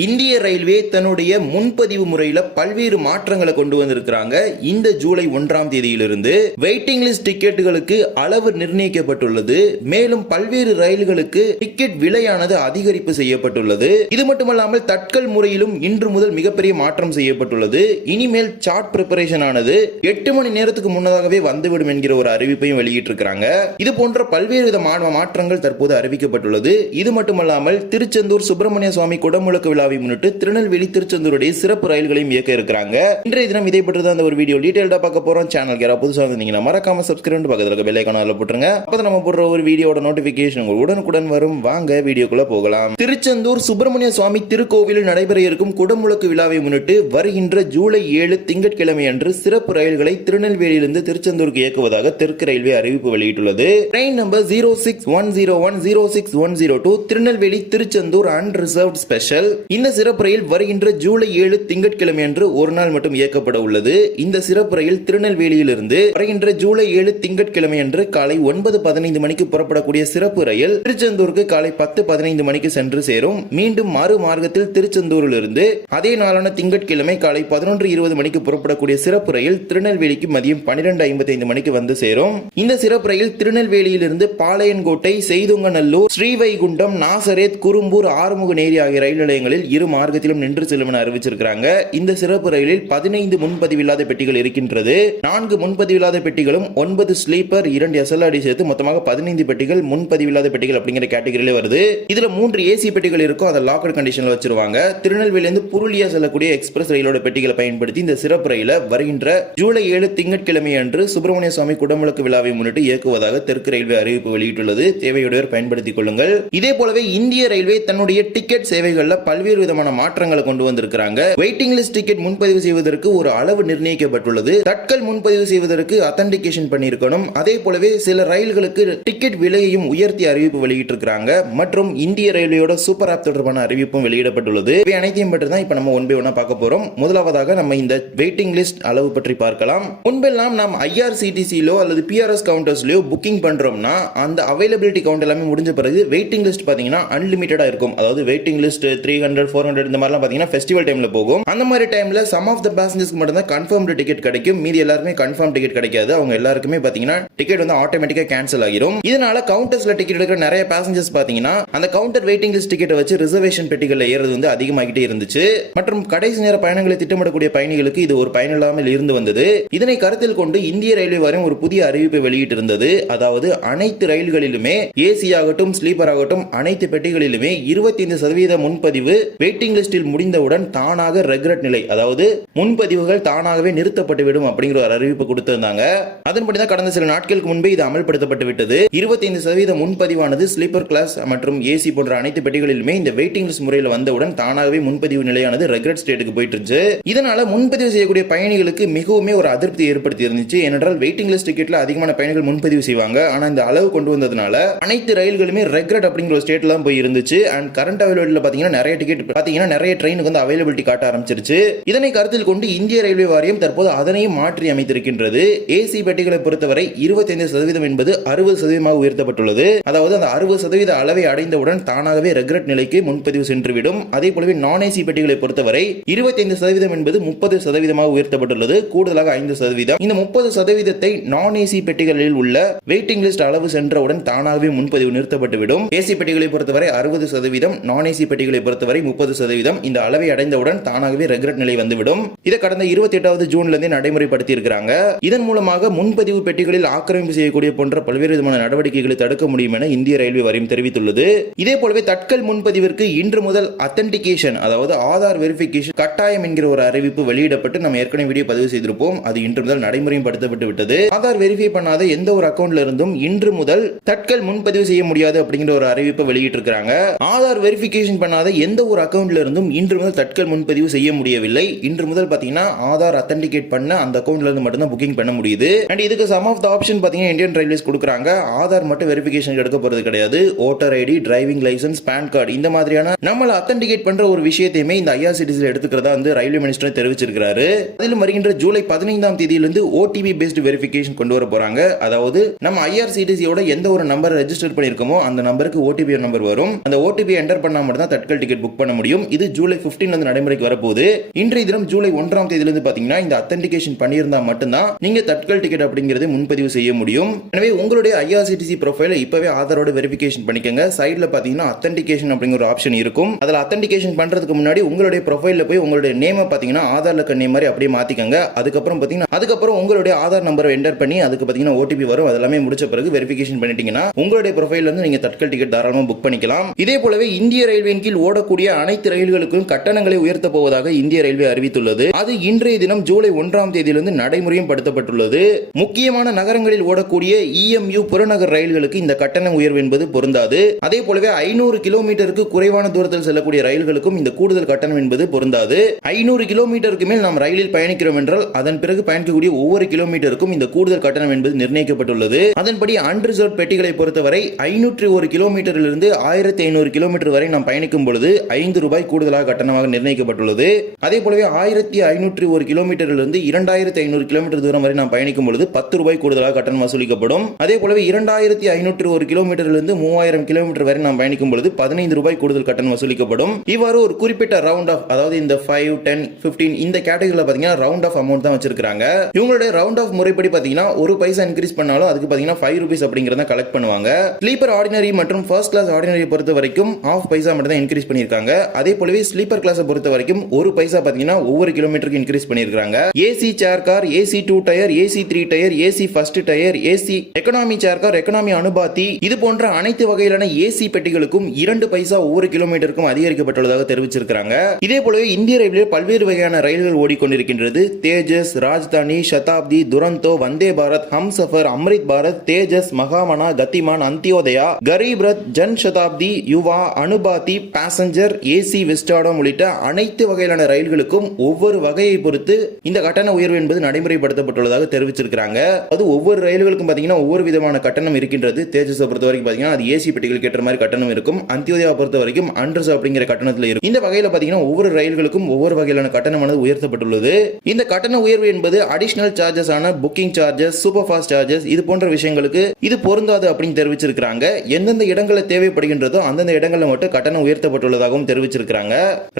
இந்திய ரயில்வே தன்னுடைய முன்பதிவு முறையில பல்வேறு மாற்றங்களை கொண்டு வந்திருக்கிறாங்க. இந்த ஜூலை ஒன்றாம் தேதியிலிருந்து வெயிட்டிங் லிஸ்ட் டிக்கெட்டுகளுக்கு அளவு நிர்ணயிக்கப்பட்டுள்ளது. மேலும் பல்வேறு ரயில்களுக்கு டிக்கெட் விலையானது அதிகரிப்பு செய்யப்பட்டுள்ளது. இது மட்டுமல்லாமல் தட்கல் முறையிலும் இன்று முதல் மிகப்பெரிய மாற்றம் செய்யப்பட்டுள்ளது. இனிமேல் சார்ட் பிரிப்பரேஷன் ஆனது எட்டு மணி நேரத்துக்கு முன்னதாகவே வந்துவிடும் என்கிற ஒரு அறிவிப்பையும் வெளியிட்டிருக்கிறாங்க. இது போன்ற பல்வேறு விதமான மாற்றங்கள் தற்போது அறிவிக்கப்பட்டுள்ளது. இது மட்டுமல்லாமல் திருச்செந்தூர் சுப்பிரமணிய சுவாமி குடமுழுக்கு விழாவை முன்னிட்டு திருநெல்வேலி திருச்செந்தூருடைய சிறப்பு ரயில்களையும் இயக்க இருக்கிறாங்க. இன்றைய தினம் இதை பற்றி தான் அந்த ஒரு வீடியோ டீடைல்டா பார்க்க போறோம். சேனல் யாராவது புதுசாக இருந்தீங்கன்னா மறக்காம சப்ஸ்கிரைப் பக்கத்தில் இருக்க பெல்லைக்கான போட்டுருங்க. அப்போ நம்ம போடுற ஒரு வீடியோட நோட்டிபிகேஷன் உடனுக்குடன் வரும். வாங்க வீடியோக்குள்ள போகலாம். திருச்செந்தூர் சுப்பிரமணிய சுவாமி திருக்கோவிலில் நடைபெற இருக்கும் குடமுழக்கு விழாவை முன்னிட்டு வருகின்ற ஜூலை ஏழு திங்கட்கிழமை அன்று சிறப்பு ரயில்களை திருநெல்வேலியிலிருந்து திருச்செந்தூருக்கு இயக்குவதாக தெற்கு ரயில்வே அறிவிப்பு வெளியிட்டுள்ளது. Train number zero six one zero one zero six one zero two Tirunelveli Tiruchendur unreserved special இந்த சிறப்பு ரயில் வருகின்ற ஜூலை ஏழு திங்கட்கிழமை அன்று ஒரு நாள் மட்டும் இயக்கப்பட உள்ளது. இந்த சிறப்பு ரயில் திருநெல்வேலியிலிருந்து வருகின்ற ஜூலை ஏழு திங்கட்கிழமை அன்று காலை ஒன்பது பதினைந்து மணிக்கு புறப்படக்கூடிய சிறப்பு ரயில் திருச்செந்தூருக்கு காலை பத்து பதினைந்து மணிக்கு சென்று சேரும். மீண்டும் மறு மார்க்கத்தில் திருச்செந்தூரிலிருந்து அதே நாளான திங்கட்கிழமை காலை பதினொன்று இருபது மணிக்கு புறப்படக்கூடிய சிறப்பு ரயில் திருநெல்வேலிக்கு மதியம் பன்னிரெண்டு ஐம்பத்தைந்து மணிக்கு வந்து சேரும். இந்த சிறப்பு ரயில் திருநெல்வேலியிலிருந்து பாளையங்கோட்டை செய்துங்கநல்லூர் ஸ்ரீவைகுண்டம் நாசரேத் குறும்பூர் ஆறுமுக நேரி ஆகிய ரயில் நிலையங்களில் இரு மார்க்கத்திலும் நின்று செல்லும் என அறிவிச்சிருக்கிறாங்க. இந்த சிறப்பு ரயிலில் பதினைந்து முன்பதிவில்லாத பெட்டிகள் இருக்கின்றது. நான்கு முன்பதிவில்லாத பெட்டிகளும் ஒன்பது ஸ்லீப்பர் இரண்டு எஸ்எல்ஆர்டி சேர்த்து மொத்தமாக பதினைந்து பெட்டிகள் முன்பதிவில்லாத பெட்டிகள் அப்படிங்கிற கேட்டகரியில வருது. இதுல மூன்று ஏசி பெட்டிகள் இருக்கும் அதை லாக்கர் கண்டிஷன்ல வச்சிருவாங்க. திருநெல்வேலியிலிருந்து புருளியா செல்லக்கூடிய எக்ஸ்பிரஸ் ரயிலோட பெட்டிகளை பயன்படுத்தி இந்த சிறப்பு ரயில வருகின்ற ஜூலை ஏழு திங்கட்கிழமை அன்று சுப்பிரமணிய சுவாமி குடமுழக்கு விழாவை முன்னிட்டு இயக்குவதாக தெற்கு ரயில்வே அறிவிப்பு வெளியிட்டுள்ளது. தேவையுடையவர் பயன்படுத்திக் கொள்ளுங்கள். இதே போலவே இந்திய ரயில்வே தன்னுடைய டிக்கெட் சேவைகளில் பல்வேறு விதமான மாற்றங்களை கொண்டு வந்திருக்கிறாங்க. வெயிட்டிங் லிஸ்ட் டிக்கெட் முன்பதிவு செய்வதற்கு ஒரு அளவு நிர்ணயிக்கப்பட்டுள்ளது. தட்கல் முன்பதிவு செய்வதற்கு அத்தன்டிகேஷன் பண்ணியிருக்கணும். அதே போலவே சில ரயில்களுக்கு டிக்கெட் விலையையும் உயர்த்தி அறிவிப்பு வெளியிட்டிருக்கிறாங்க. மற்றும் இந்திய ரயில்வேயோட சூப்பர் ஆப் தொடர்பான அறிவிப்பும் வெளியிடப்பட்டுள்ளது. இவை அனைத்தையும் பற்றி தான் இப்ப நம்ம ஒன் பை ஒன்னா பார்க்க போறோம். முதலாவதாக நம்ம இந்த வெயிட்டிங் லிஸ்ட் அளவு பற்றி பார்க்கலாம். முன்பெல்லாம் நாம் ஐஆர்சிடிசிலோ அல்லது பிஆர்எஸ் கவுண்டர்ஸ்லயோ புக்கிங் பண்றோம்னா அந்த அவைலபிலிட்டி கவுண்ட் எல்லாமே முடிஞ்ச பிறகு வெயிட்டிங் லிஸ்ட் பாத்தீங்கன்னா அன்லிமிட்டடா இருக்கும். அதாவது waiting list three hundred four hundred இந்த மாதிரிலாம் பார்த்தீங்கன்னா ஃபெஸ்டிவல் டைமில் போகும். அந்த மாதிரி டைமில் சம் ஆஃப் த பேசஞ்சர்ஸ்க்கு மட்டும் தான் கன்ஃபார்ம்டு டிக்கெட் கிடைக்கும். மீதி எல்லாருமே கன்ஃபார்ம் டிக்கெட் கிடைக்காது. அவங்க எல்லாருக்குமே பார்த்தீங்கன்னா டிக்கெட் வந்து ஆட்டோமேட்டிக்காக கேன்சல் ஆகிரும். இதனால கவுண்டர்ஸில் டிக்கெட் எடுக்கிற நிறைய பேசஞ்சர்ஸ் பார்த்தீங்கன்னா அந்த கவுண்டர் வெயிட்டிங் லிஸ்ட் டிக்கெட்டை வச்சு ரிசர்வேஷன் பெட்டிகளில் ஏறது வந்து அதிகமாகிட்டே இருந்துச்சு. மற்றும் கடைசி நேர பயணங்களை திட்டமிடக்கூடிய பயணிகளுக்கு இது ஒரு பயனில்லாமல் இருந்து வந்தது. இதனை கருத்தில் கொண்டு இந்திய ரயில்வே வாரியம் ஒரு புதிய அறிவிப்பை வெளியிட்டிருந்தது. அதாவது அனைத்து ரயில்களிலுமே ஏசி ஆகட்டும் ஸ்லீப்பர் ஆகட்டும் அனைத்து பெட்டிகளிலுமே இருபத்தி ஐந்து சதவீத முன்பதிவு வெயிட்டிங் லிஸ்டில் முடிந்தவுடன் தானாக ரெக்ரெட் நிலை அதாவது முன்பதிவுகள் தானாகவே நிறுத்தப்பட்டுவிடும் அப்படிங்கிற ஒரு அறிவிப்பு கொடுத்திருந்தாங்க. அதன்படி தான் கடந்த சில நாட்களுக்கு முன்பே இது அமல்படுத்தப்பட்டு விட்டது. இருபத்தைந்து சதவீத முன்பதிவானது ஸ்லீப்பர் கிளாஸ் மற்றும் ஏசி போன்ற அனைத்து பெட்டிகளிலுமே இந்த வெயிட்டிங் லிஸ்ட் முறையில் வந்தவுடன் தானாகவே முன்பதிவு நிலையானது ரெக்ரெட் ஸ்டேட்டுக்கு போயிட்டு இருந்துச்சு இதனால முன்பதிவு செய்யக்கூடிய பயணிகளுக்கு மிகவுமே ஒரு அதிருப்தி ஏற்படுத்தி இருந்துச்சு. ஏனென்றால் வெயிட்டிங் லிஸ்ட் டிக்கெட்ல அதிகமான பயணிகள் முன்பதிவு செய்வாங்க. ஆனா இந்த அளவு கொண்டு வந்ததுனால அனைத்து ரயில்களுமே ரெக்ரெட் அப்படிங்கிற ஒரு ஸ்டேட்ல தான் போய் இருந்துச்சு. அண்ட் கரண்ட் அவைலபிலிட்டியில் பாத்தீங்கன்னா நிறைய டிக்கெட் பாத்தீங்கன்னா நிறைய ட்ரெயினுக்கு வந்து அவைலபிலிட்டி காட்ட ஆரம்பிச்சிருச்சு. இதனை கருத்தில் கொண்டு இந்திய ரயில்வே வாரியம் தற்போது அதனையும் மாற்றி அமைத்திருக்கின்றது. ஏசி பெட்டிகளை பொறுத்தவரை இருபத்தைந்து சதவீதம் என்பது அறுபது சதவீதமாக உயர்த்தப்பட்டுள்ளது. அதாவது அந்த அறுபது சதவீத அளவை அடைந்தவுடன் தானாகவே ரெக்ரெட் நிலைக்கு முன்பதிவு சென்றுவிடும். அதே போலவே நான் ஏசி பெட்டிகளை பொறுத்தவரை இருபத்தைந்து சதவீதம் என்பது முப்பது சதவீதமாக உயர்த்தப்பட்டுள்ளது. கூடுதலாக ஐந்து சதவீதம். இந்த முப்பது சதவீதத்தை நான் ஏசி பெட்டிகளில் உள்ள வெயிட்டிங் லிஸ்ட் அளவு சென்றவுடன் தானாகவே முன்பதிவு நிறுத்தப்பட்டுவிடும். ஏசி பெட்டிகளை பொறுத்தவரை அறுபது சதவீதம். நான் ஏசி பெட்டிகளை பொறுத்தவரை முப்பது சதவீதம். இந்த அளவை அடைந்தவுடன் தானாகவே ரெக்ரெட் நிலை வந்துவிடும். இதை கடந்த இருபத்தி எட்டாவது ஜூன்ல இருந்தே நடைமுறைப்படுத்தி இருக்கிறாங்க இதன் மூலமாக முன்பதிவு பெட்டிகளில் ஆக்கிரமிப்பு செய்யக்கூடிய போன்ற பல்வேறு விதமான நடவடிக்கைகளை தடுக்க முடியும் என இந்திய ரயில்வே வாரியம் தெரிவித்துள்ளது. இதே போலவே தட்கல் முன்பதிவிற்கு இன்று முதல் அத்தன்டிகேஷன் அதாவது ஆதார் வெரிபிகேஷன் கட்டாயம் என்கிற ஒரு அறிவிப்பு வெளியிடப்பட்டு நம்ம ஏற்கனவே வீடியோ பதிவு செய்திருப்போம். அது இன்று முதல் நடைமுறையும் படுத்தப்பட்டு விட்டது. ஆதார் வெரிஃபை பண்ணாத எந்த ஒரு அக்கௌண்ட்ல இருந்தும் இன்று முதல் தட்கல் முன்பதிவு செய்ய முடியாது அப்படிங்கிற ஒரு அறிவிப்பை வெளியிட்டிருக்கிறாங்க. ஆதார் வெரிபிகேஷன் பண்ணாத எந்த ஒரு அக்கௌண்ட்லேருந்தும் இன்று முதல் தட்கல் முன்பதிவு செய்ய முடியவில்லை. இன்று முதல் பாத்தீங்கன்னா ஆதார் அத்தன்டிகேட் பண்ண அந்த அக்கௌண்ட்ல இருந்து மட்டும் புக்கிங் பண்ண முடியுது. அண்ட் இதுக்கு சம் ஆஃப் த ஆப்ஷன் பாத்தீங்கன்னா இந்தியன் ரயில்வேஸ் கொடுக்குறாங்க. ஆதார் மட்டும் வெரிஃபிகேஷன் எடுக்க போறது கிடையாது. Voter ID driving licence PAN card இந்த மாதிரியான நம்மளை அத்தன்டிகேட் பண்ற ஒரு விஷயத்தையுமே இந்த ஐஆர்சிடிசியில் எடுத்துக்கிறதா வந்து ரயில்வே மினிஸ்டர் தெரிவிச்சிருக்காரு அதிலும் வருகின்ற ஜூலை பதினைந்தாம் தேதியிலிருந்து ஓடிபி பேஸ்டு வெரிஃபிகேஷன் கொண்டு வர போறாங்க. அதாவது நம்ம ஐஆர்சிடிசியோட எந்த ஒரு நம்பர் ரெஜிஸ்டர் பண்ணிருக்கோமோ அந்த நம்பருக்கு ஓடிபி நம்பர் வரும். அந்த ஓடிபி என்டர் பண்ணால் மட்டும் தான் தட்கல் டிக்கெட் புக் பண்ண முடியும். இது ஜூலை பிப்டீன்ல இருந்து நடைமுறைக்கு வரப்போகுது. இன்றைய தினம் ஜூலை ஒன்றாம் தேதியிலிருந்து பாத்தீங்கன்னா இந்த அத்தன்டிகேஷன் பண்ணியிருந்தா மட்டும்தான் நீங்க தட்கல் டிக்கெட் அப்படிங்கிறது முன்பதிவு செய்ய முடியும். எனவே உங்களுடைய ஐஆர்சிடிசி ப்ரொஃபைல இப்பவே ஆதாரோட வெரிஃபிகேஷன் பண்ணிக்கங்க. சைட்ல பாத்தீங்கன்னா அத்தன்டிகேஷன் அப்படிங்கிற ஒரு ஆப்ஷன் இருக்கும். அதுல அத்தன்டிகேஷன் பண்றதுக்கு முன்னாடி உங்களுடைய ப்ரொஃபைல போய் உங்களுடைய நேமை பாத்தீங்கன்னா ஆதார்ல கண்ணே மாதிரி அப்படியே மாத்திக்கங்க. அதுக்கப்புறம் பாத்தீங்கன்னா அதுக்கப்புறம் உங்களுடைய ஆதார் நம்பரை என்டர் பண்ணி அதுக்கு பாத்தீங்கன்னா ஓடிபி வரும். அதெல்லாமே முடிச்ச பிறகு வெரிஃபிகேஷன் பண்ணிட்டீங்கன்னா உங்களுடைய ப்ரொஃபைல இருந்து நீங்க தட்கல் டிக்கெட் தாராளமா புக் பண்ணிக்கலாம். இதே போலவே இந்திய ரயில்வேயின் கீழ் ஓடக்கூடிய அனைத்து ரயில்களுக்கும் கட்டணங்களை உயர்த்த போவதாக இந்திய ரயில்வே அறிவித்துள்ளது. அது இன்றைய தினம் ஜூலை ஒன்றாம் தேதியிலிருந்து நடைமுறையும் படுத்தப்பட்டுள்ளது. முக்கியமான நகரங்களில் ஓடக்கூடிய இஎம்யூ புறநகர் ரயில்களுக்கு இந்த கட்டண உயர்வு என்பது பொருந்தாது. அதே போலவே ஐநூறு கிலோமீட்டருக்கு குறைவான தூரத்தில் செல்லக்கூடிய ரயில்களுக்கும் இந்த கூடுதல் கட்டணம் என்பது பொருந்தாது. ஐநூறு கிலோமீட்டருக்கு மேல் நாம் ரயிலில் பயணிக்கிறோம் என்றால் அதன் பிறகு பயணிக்கக்கூடிய ஒவ்வொரு கிலோமீட்டருக்கும் இந்த கூடுதல் கட்டணம் என்பது நிர்ணயிக்கப்பட்டுள்ளது. அதன்படி அன்ரிசர்வ் பெட்டிகளை பொறுத்தவரை ஐநூற்றி ஒரு கிலோமீட்டரிலிருந்து ஆயிரத்தி ஐநூறு கிலோமீட்டர் வரை நாம் பயணிக்கும் பொழுது ஐந்து ரூபாய் கூடுதலாக கட்டணமாக நிர்ணயிக்கப்பட்டுள்ளது. அதே போலவே ஆயிரத்தி ஐநூற்றி ஒரு கிலோமீட்டரிலிருந்து இரண்டாயிரத்தி ஐநூறு கிலோமீட்டர் தூரம் வரை நாம் பயணிக்கும் பொழுது பத்து ரூபாய் கூடுதலாக கட்டணம் வசூலிக்கப்படும். அதே போலவே இரண்டாயிரத்தி ஐநூற்று ஒரு கிலோமீட்டரிலிருந்து மூவாயிரம் கிலோமீட்டர் வரை நாம் பயணிக்கும் பொழுது பதினைந்து ரூபாய் கூடுதல் கட்டணம் வசூலிக்கப்படும். இவ்வாறு ஒரு குறிப்பிட்ட ரவுண்ட் ஆஃப் அதாவது இந்த ஃபைவ் டென் பிப்டீன் இந்த கேட்டகரியில் பார்த்தீங்கன்னா ரவுண்ட் ஆஃப் அமௌண்ட் தான் வச்சிருக்காங்க இவங்களுடைய ரவுண்ட் ஆஃப் முறைப்படி பார்த்தீங்கன்னா ஒரு பைசா இன்க்ரீஸ் பண்ணாலும் அதுக்கு பார்த்தீங்கன்னா ஃபைவ் ருபீஸ் அப்படிங்கிறத கலெக்ட் பண்ணுவாங்க. ஸ்லீப்பர் ஆர்டினரி மற்றும் ஃபர்ஸ்ட் கிளாஸ் ஆர்டினரி பொறுத்த வரைக்கும் ஆஃப் பைசா மட்டும் தான் இன்க்ரீஸ் பண்ணியிருக்காங்க. அதே போலவே ஸ்லீப்பர் கிளாஸை பொறுத்த வரைக்கும் ஒரு பைசா பார்த்தீங்கன்னா ஒவ்வொரு கிலோமீட்டருக்கு இன்க்ரீஸ் பண்ணியிருக்காங்க AC chair car AC two tier AC three tier AC first tier AC economy chair car economy Anubhuti இது போன்ற அனைத்து வகையிலான ஏசி பெட்டிகளுக்கும் இரண்டு பைசா ஒவ்வொரு கிலோமீட்டருக்கும் அதிகரிக்கப்பட்டுள்ளதாக தெரிவிச்சிருக்காங்க இதே போலவே இந்திய ரயில்வே பல்வேறு வகையான ரயில்கள் ஓடிக்கொண்டிருக்கின்றது. Tejas Rajdhani Shatabdi Duronto Vande Bharat Humsafar Amrit Bharat Tejas மகாமனா Gatimaan Antyodaya Garib Rath Jan Shatabdi Yuva Anubhuti passenger AC Vistadome உள்ளிட்ட அனைத்து வகையிலான ரயில்களுக்கும் ஒவ்வொரு வகையை பொறுத்து இந்த கட்டண உயர்வு என்பது நடைமுறைப்படுத்தப்பட்டுள்ளதாக தெரிவிச்சிருக்கிறாங்க. அது ஒவ்வொரு ரயில்களுக்கும் பாத்தீங்கன்னா ஒவ்வொரு விதமான கட்டணம் இருக்கின்றது. தேஜஸை பொறுத்த வரைக்கும் பாத்தீங்கன்னா அது ஏசி பெட்டிகளுக்கு ஏற்ற மாதிரி கட்டணம் இருக்கும். அந்தியோதயா பொறுத்த வரைக்கும் அண்டர்ஸ் அப்படிங்கிற கட்டணத்தில் இருக்கும். இந்த வகையில பாத்தீங்கன்னா ஒவ்வொரு ரயில்களுக்கும் ஒவ்வொரு வகையிலான கட்டணமானது உயர்த்தப்பட்டுள்ளது. இந்த கட்டண உயர்வு என்பது அடிஷனல் சார்ஜஸ் ஆன booking charges super fast charges இது போன்ற விஷயங்களுக்கு இது பொருந்தாது அப்படின்னு தெரிவிச்சிருக்கிறாங்க. எந்தெந்த இடங்களில் தேவைப்படுகின்றதோ அந்தந்த இடங்களில் மட்டும் கட்டணம் உயர்த்தப்பட்டுள்ளதாகவும் தெரிவிச்சிருக்காங்க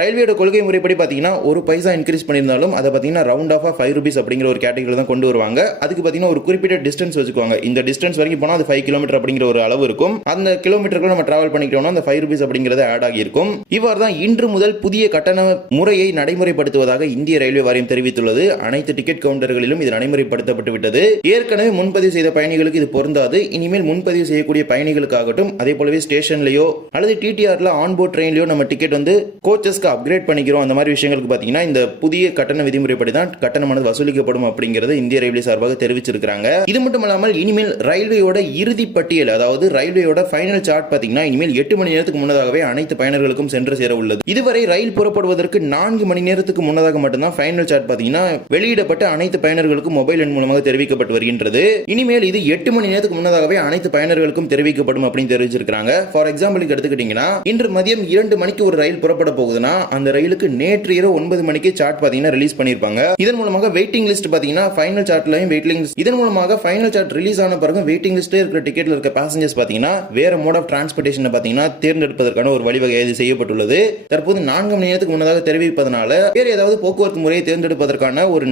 ரயில்வேயோட கொள்கை முறைப்படி பாத்தீங்கன்னா ஒரு பைசா இன்க்ரீஸ் பண்ணியிருந்தாலும் அதை பாத்தீங்கன்னா ரவுண்ட் ஆஃப் ஃபைவ் ருபீஸ் அப்படிங்கிற ஒரு கேட்டகரியில் தான் கொண்டு வருவாங்க. அதுக்கு பாத்தீங்கன்னா ஒரு குறிப்பிட்ட டிஸ்டன்ஸ் வச்சுக்குவாங்க. இந்த டிஸ்டன்ஸ் வரைக்கும் போனால் அது ஃபைவ் கிலோமீட்டர் அப்படிங்கிற ஒரு அளவு இருக்கும். அந்த கிலோமீட்டருக்கு நம்ம டிராவல் பண்ணிக்கிட்டோம்னா அந்த ஃபைவ் ருபீஸ் அப்படிங்கிறது ஆட் ஆகியிருக்கும். இவ்வாறு தான் இன்று முதல் புதிய கட்டண முறையை நடைமுறைப்படுத்துவதாக இந்திய ரயில்வே வாரியம் தெரிவித்துள்ளது. அனைத்து டிக்கெட் கவுண்டர்களிலும் இது நடைமுறைப்படுத்தப்பட்டு விட்டது. ஏற்கனவே முன்பதிவு செய்த பயணிகளுக்கு இது பொருந்தாது. இனிமேல் முன்பதிவு செய்யக்கூடிய பயணிகளுக்காகட்டும் அதே போலவே ஸ்டேஷன்லயோ அல்லது டிடிஆர்ல ஆன்போர்ட் ட்ரெயின்லயோ நம்ம டிக்கெட் வந்து கோச்சஸ்க்கு அப்கிரேட் பண்ணிக்கிறோம். அந்த மாதிரி விஷயங்களுக்கு பார்த்தீங்கன்னா இந்த புதிய கட்டண விதிமுறைப்படி தான் கட்டணமானது வசூலிக்கப்படும் அப்படிங்கிறது இந்திய ரயில்வே சார்பாக தெரிவிச்சிருக்காங்க இது மட்டும் இல்லாமல் இனிமேல் ரயில்வேயோட இறுதி பட்டியல் அதாவது ரயில்வேயோட ஃபைனல் சார்ட் பார்த்தீங்கன்னா இனிமேல் எட்டு மணி நேரத்துக்கு முன்னதாகவே அனைத்து பயனர்களுக்கும் சென்று சேர உள்ளது. இதுவரை ரயில் புறப்படுவதற்கு நான்கு மணி நேரத்துக்கு முன்னதாக மட்டும்தான் ஃபைனல் சார்ட் பார்த்தீங்கன்னா வெளியிடப்பட்ட அனைத்து பயனர்களுக்கும் மொபைல் எண் மூலமாக தெரிவிக்கப்பட்டு வருகின்றது. இனிமேல் இது எட்டு மணி நேரத்துக்கு முன்னதாகவே அனைத்து பயனர்களுக்கும் தெரிவிக்கப்படும் அப்படின்னு தெரிவிச்சிருக்காங்க ஃபார் எக்ஸாம்பிளுக்கு எடுத்துக்கிட்டீங்கன்னா இன்று மதியம் இரண்டு மணிக்கு ஒரு ரயில் புறப்பட போகுதுன்னா அந்த ரயிலுக்கு நேற்று இரவு ஒன்பது மணிக்கு சார்ட் பாத்தீங்கன்னா ரிலீஸ் பண்ணிருப்பாங்க. இதன் மூலமாக வெயிட்டிங் லிஸ்ட் பாத்தீங்கன்னா ஃபைனல் சார்ட்லையும் வெயிட்டிங் லிஸ்ட் இதன் மூலமாக ஃபைனல் சார்ட் ரிலீஸ் ஆன பிறகு வெயிட்டிங் லிஸ்ட்டே இருக்கிற டிக்கெட்ல இருக்க பேசஞ்சர்ஸ் பாத்தீங்கன்னா வேற மோட் ஆஃப் டிரான்ஸ்போர்டேஷன் பாத்தீங்கன்னா தேர்ந்தெடுப்பதற்கான ஒரு வழிவகை இது செய்யப்பட்டுள்ளது. தற்போது நான்கு மணி நேரத்துக்கு முன்னதாக தெரிவிப்பதனால வேறு ஏதாவது போக்குவரத்து முறையை தேர்ந்தெடுப்பதற்கான ஒரு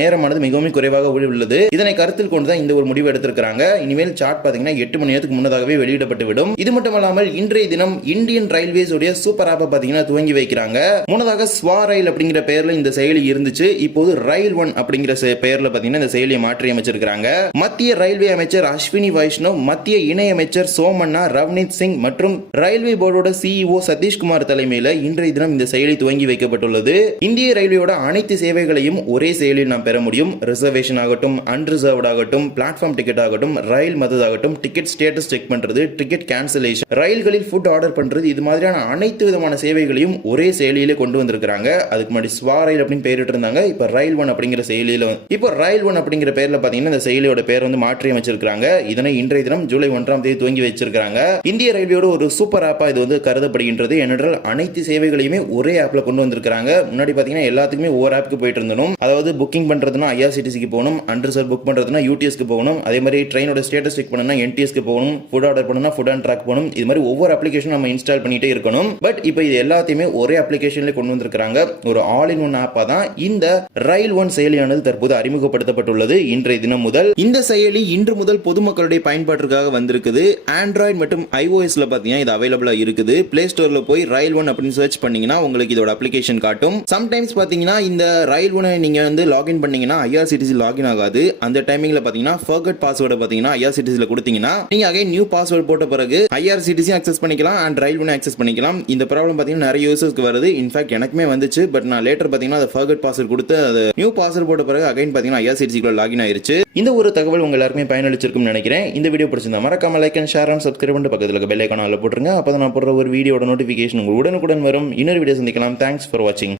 நேரமானது மிகவும் குறைவாக உள்ளது. இதனை கருத்தில் கொண்டுதான் இந்த ஒரு முடிவு எடுத்திருக்கிறாங்க. இனிமேல் சார்ட் பாத்தீங்கன்னா எட்டு மணி நேரத்துக்கு முன்னதாகவே வெளியிடப்பட்டு விடும் இது மட்டும் இல்லாமல் இன்றைய தினம் இந்தியன் ரயில்வேஸ் உடைய சூப்பர் ஆப்பை பார்த்தீங்கன்னா துவங்கி வைக்கிறாங்க. முன்னதாக ஸ்வா ரயில் அப்படிங்கிற பெயர்ல இந்த செயலி இருந்துச்சு. இப்போது ரயில் ஒன் அப்படிங்கிற செ- பார்த்தீங்கன்னா இந்த செயலியை மாற்றி அமைச்சிருக்காங்க மத்திய ரயில்வே அமைச்சர் அஸ்வினி வைஷ்ணவ் மத்திய இணையமைச்சர் சோமண்ணா ரவ்னீத் சிங் மற்றும் ரயில்வே போர்டோட சிஇஓ சதீஷ்குமார் தலைமையில் இன்றைய தினம் இந்த செயலி துவங்கி வைக்கப்பட்டுள்ளது. இந்திய ரயில்வேயோட அனைத்து சேவைகளையும் ஒரே செயலில் நாம் பெற முடியும். ரிசர்வேஷன் ஆகட்டும் அன்ரிசர்வ்ட் ஆகட்டும் பிளாட்ஃபார்ம் டிக்கெட் ஆகட்டும் ரயில் மததாகட்டும் டிக்கெட் ஸ்டேட்டஸ் செக் பண்றது டிக்கெட் கேன்சலேஷன் ரயில்களில் ஃபுட் ஆர்டர் பண்றது இது மாதிரியான அனைத்து விதமான சேவைகளையும் ஒரே செயலியிலே கொண்டு வந்திருக்கிறாங்க. அதுக்கு முன்னாடி ஸ்வாரைல் அப்படின்னு பேரிட்டு இருந்தாங்க இப்போ ரயில் ஒன் அப்படிங்கிற செயலியில் இப்போ ரயில் ஒன் அப்படிங்கிற பேரில் பாத்தீங்கன்னா இந்த செயலியோட பேர் வந்து மாற்றி அமைச்சிருக்காங்க இதனை இன்றைய தினம் ஜூலை ஒன்றாம் தேதி துவங்கி வச்சிருக்காங்க இந்திய ரயில்வேயோட ஒரு சூப்பர் ஆப்பா இது வந்து கருதப்படுகின்றது. ஏனென்றால் அனைத்து சேவைகளையுமே ஒரே ஆப்ல கொண்டு வந்திருக்காங்க முன்னாடி பார்த்தீங்கன்னா எல்லாத்துக்குமே ஒவ்வொரு ஆப்புக்கு போயிட்டு இருந்தணும் அதாவது புக்கிங் பண்ணுறதுனா ஐஆர்சிடிசிக்கு போகணும். அண்டர்சர் புக் பண்ணுறதுனா யூடிஎஸ்க்கு போகணும். அதே மாதிரி ட்ரெயினோட ஸ்டேட்டஸ் செக் பண்ணணும்னா என்டிஎஸ்க்கு போகணும். ஃபுட் ஆர்டர் பண்ணணும்னா ஃபுட் அண்ட் ட்ராக் போகணும். இது மாதிரி ஒவ்வொரு அப்ளிகேஷன் நம்ம இன்ஸ்டால் பண்ணிட்டே இருக்கணும். பட் இப்போ இது எல்லாத்தையுமே ஒரே அப்ளிகேஷன்லேயே கொண்டு வந்திருக்கிறாங்க. ஒரு ஆல் இன் ஒன் ஆப்பா தான் இந்த ரயில் ஒன் செயலியானது தற்போது அறிமுகப்படுத்தப்பட்டுள்ளது இன்றைய தினம் முதல். இந்த செயலி இன்று முதல் பொதுமக்களுடைய பயன்பாட்டிற்காக வந்திருக்குது. ஆண்ட்ராய்டு மற்றும் ஐஓஎஸ்ல பாத்தீங்கன்னா இது அவைலபிளா இருக்குது. பிளே ஸ்டோரில் போய் ரயில் ஒன் அப்படின்னு சர்ச் பண்ணீங்கன்னா உங்களுக்கு இதோட அப்ளிகேஷன் காட்டும். சம்டைம்ஸ் பார்த்தீங்கன்னா இந்த ரயில் ஒன் நீங்கள் வந்து லாகின் பண்ணீங்கன்னா ஐஆர்சிடிசி லாகின் ஆகாது. அந்த டைமிங்ல பாத்தீங்கன்னா ஃபர்கட் பாஸ்வேர்டை பாத்தீங்கன்னா ஐஆர்சிடிசில கொடுத்தீங்கன்னா நீங்க அகைன் நியூ பாஸ்வேர்டு போட்ட பிறகு ஐஆர்சிடிசி அக்சஸ் பண்ணிக்கலாம் அண்ட் ரயில் ஒன் அக்சஸ் பண்ணிக்கலாம். இந்த ப்ராப்ளம் பார்த்தீங்கன்னா நிறைய யூசர்ஸ்க்கு வருது. இன்ஃபேக்ட் எனக்குமே வந்துச்சு. பட் நான் லேட்டர் பார்த்தீங்கன்னா அதை ஃபர்கட் பாஸ்வேர்ட் கொடுத்து அது நியூ பாஸ்வேர்ட் போட்ட பிறகு அகைன் பார்த்தீங்கன்னா ஐஆர்சிடிசிக்குள்ள லாகின் ஆயிருச்சு. இந்த ஒரு தகவல் உங்க எல்லாருமே பயனளிச்சிருக்கும்னு நினைக்கிறேன். இந்த வீடியோ பிடிச்சிருந்தா மறக்காம like and share and subscribe பண்ணிட்டு பக்கத்தில் இருக்க பெல் ஐக்கான போட்டுருங்க. அப்போ நான் போடுற ஒரு வீடியோட நோட்டிஃபிகேஷன் உங்களுக்கு உடனுக்குடன் வரும். இன்னொரு வீடியோ சந்திக்கலாம். தேங்க்ஸ் ஃபார் வாட்சிங்